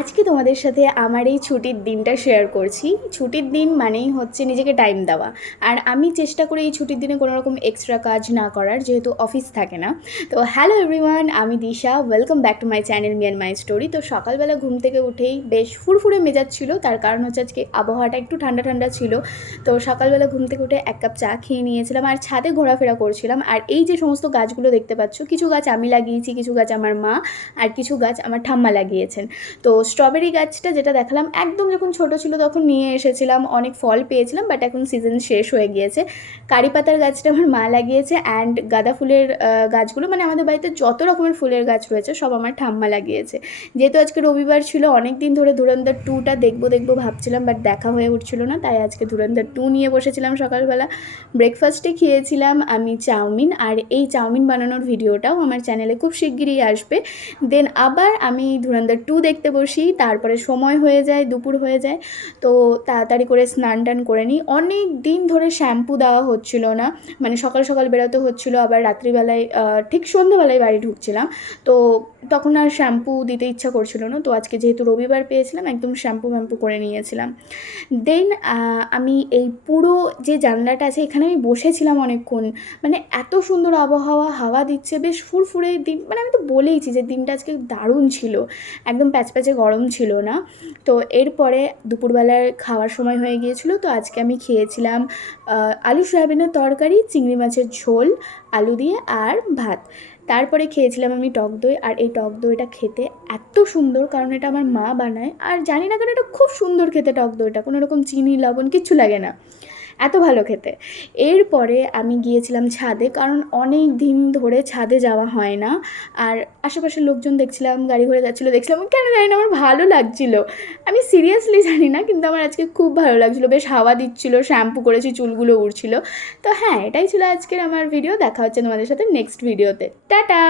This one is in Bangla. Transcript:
আজকে তোমাদের সাথে আমার এই ছুটির দিনটা শেয়ার করছি। ছুটির দিন মানেই হচ্ছে নিজেকে টাইম দেওয়া। আর আমি চেষ্টা করি এই ছুটির দিনে কোনো রকম এক্সট্রা কাজ না করার, যেহেতু অফিস থাকে না। তো হ্যালো এভরিওয়ান, আমি Disha, welcome back to my channel me and my story. তো সকালবেলা ঘুম থেকে উঠেই বেশ ফুরফুরে মেজাজ ছিল, তার কারণ হচ্ছে আজকে আবহাওয়াটা একটু ঠান্ডা ঠান্ডা ছিল। তো সকালবেলা ঘুম থেকে উঠে এক কাপ চা খেয়ে নিয়েছিলাম আর ছাদে ঘোরাফেরা করছিলাম। আর এই যে সমস্ত গাছগুলো দেখতে পাচ্ছ, কিছু গাছ আমি লাগিয়েছি, কিছু গাছ আমার মা, আর কিছু গাছ আমার ঠাম্মা লাগিয়েছেন। তো স্ট্রবেরি গাছটা যেটা দেখালাম, একদম যখন ছোট ছিল তখন নিয়ে এসেছিলাম, অনেক ফল পেয়েছিলাম, বাট এখন সিজন শেষ হয়ে গিয়েছে। কারি পাতার গাছটা আমার মা লাগিয়েছে, অ্যান্ড গাঁদা ফুলের গাছগুলো, মানে আমাদের বাড়িতে যত রকমের ফুলের গাছ রয়েছে সব আমার ঠাম্মা লাগিয়েছে। যেহেতু আজকে রবিবার ছিল, অনেক দিন ধরে ধুরন্ধর 2টা দেখবো দেখবো ভাবছিলাম, বাট দেখা হয়ে উঠছিল না, তাই আজকে ধুরন্ধর 2 নিয়ে বসেছিলাম। সকালবেলা ব্রেকফাস্টে খেয়েছিলাম আমি চাউমিন, আর এই চাউমিন বানানোর ভিডিওটাও আমার চ্যানেলে খুব শিগগিরই আসবে। দেন আবার আমি ধুরন্ধর 2 দেখতে বসি, তারপরে সময় হয়ে যায়, দুপুর হয়ে যায়। তো তাড়াতাড়ি করে স্নান টান করে নিই। অনেক দিন ধরে শ্যাম্পু দেওয়া হচ্ছিল না, মানে সকাল সকাল বেরোতে হচ্ছিলো, আবার রাত্রিবেলায় ঠিক সন্ধ্যাবেলায় বাড়ি ঢুকছিলাম। তো তখন আর শ্যাম্পু দিতে ইচ্ছা করছিল না, তো আজকে যেহেতু রবিবার পেয়েছিলাম একদম শ্যাম্পু ফ্যাম্পু করে নিয়েছিলাম। দেন আমি এই পুরো যে জানলাটা আছে এখানে আমি বসেছিলাম অনেকক্ষণ। মানে এত সুন্দর আবহাওয়া, হাওয়া দিচ্ছে, বেশ ফুরফুরে দিন, মানে আমি তো বলেইছি যে দিনটা আজকে দারুণ ছিল, একদম প্যাচপ্যাচে গরম ছিল না। তো এরপরে দুপুরবেলার খাওয়ার সময় হয়ে গিয়েছিলো, তো আজকে আমি খেয়েছিলাম আলু সয়াবিনের তরকারি, চিংড়ি মাছের ঝোল, আলু দিয়ে, আর ভাত। তারপরে খেয়েছিলাম আমি টক দই, আর এই টক দইটা খেতে এত সুন্দর, কারণ এটা আমার মা বানায়, আর জানি না কেন এটা খুব সুন্দর খেতে, টক দইটা কোনো রকম চিনি লবণ কিচ্ছু লাগে না, এত ভালো খেতে। এরপরে আমি গিয়েছিলাম ছাদে, কারণ অনেক দিন ধরে ছাদে যাওয়া হয় না। আর আশেপাশের লোকজন দেখছিলাম, গাড়ি ঘোড়া যাচ্ছিলো, দেখছিলাম, কেন জানি না আমার ভালো লাগছিলো। আমি সিরিয়াসলি জানি না, কিন্তু আমার আজকে খুব ভালো লাগছিলো, বেশ হাওয়া দিচ্ছিলো, শ্যাম্পু করেছি, চুলগুলো উড়ছিল। তো হ্যাঁ, এটাই ছিল আজকের আমার ভিডিও। দেখা হচ্ছে তোমাদের সাথে নেক্সট ভিডিওতে। টাটা।